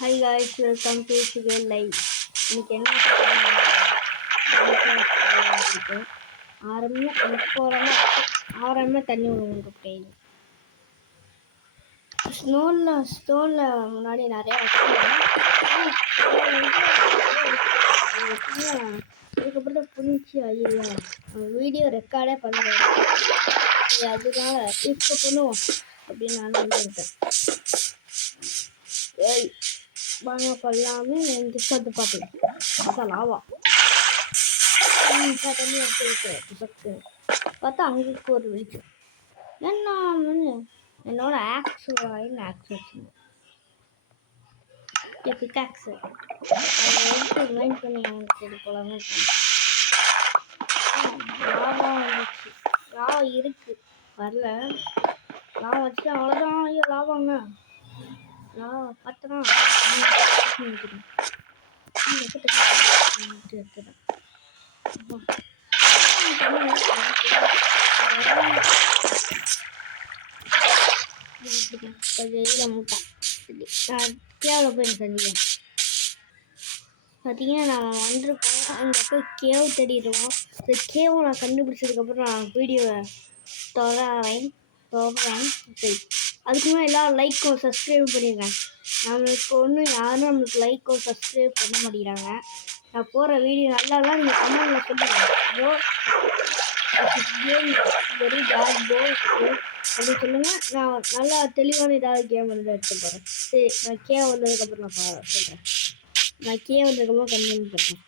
Hi guys, welcome to Sugar Live. இன்னைக்கு என்ன இருக்கு ஆரம்ப தண்ணி விடுங்க ஸ்டோன்ல முன்னாடி நிறைய அதுக்கப்புறம் புரிஞ்சு ஐயா வீடியோ ரெக்கார்டே பண்ணுறேன் அதனால இப்போ பண்ணுவோம் அப்படின்னு நான் வந்துருக்கேன். வாங்க கொள்ளாம எங்கிட்ட வந்து பார்ப்பேன். அதான் லாவா தண்ணி எடுத்து பார்த்தா அங்களுக்கு ஒரு வெளிச்சம் என்ன என்னோட ஆக்ஸ் வச்சுருந்தேன் பிக்காக்ஸு அதை எடுத்து மைண்ட் பண்ணி சரி போலாமே லாவா வந்துச்சு. லாவா இருக்கு வரல லாவா வச்சு அவ்வளோதான். ஐயோ லாவாங்க லாவா பார்த்தனா கேவில் போய் செஞ்சேன். பார்த்தீங்கன்னா நான் வந்திருக்கோம். அங்கே போய் கேவ் தேடிடுவோம். இந்த கேவை நான் கண்டுபிடிச்சதுக்கப்புறம் நான் வீடியோவை தொடரேன். சரி அதுக்கு முன்னாடி எல்லாம் லைக்கும் சப்ஸ்கிரைப் பண்ணிடுறேன். நம்மளுக்கு ஒன்றும் யாரும் நம்மளுக்கு லைக்கோ சப்ஸ்கிரைப் பண்ண மாட்டேங்கிறாங்க. நான் போகிற வீடியோ நல்லாலாம் நீங்கள் கமெண்டில் சொல்லுங்கள். வெரி பேட் போ அப்படின்னு சொல்லுங்கள். நான் நல்லா தெளிவான ஏதாவது கேம் வந்து எடுத்து போகிறேன். சரி நான் வந்ததுக்கப்புறம் நான் சொல்கிறேன். நான் வந்ததுக்கப்புறம் கண்டினியூ பண்ணுறேன்.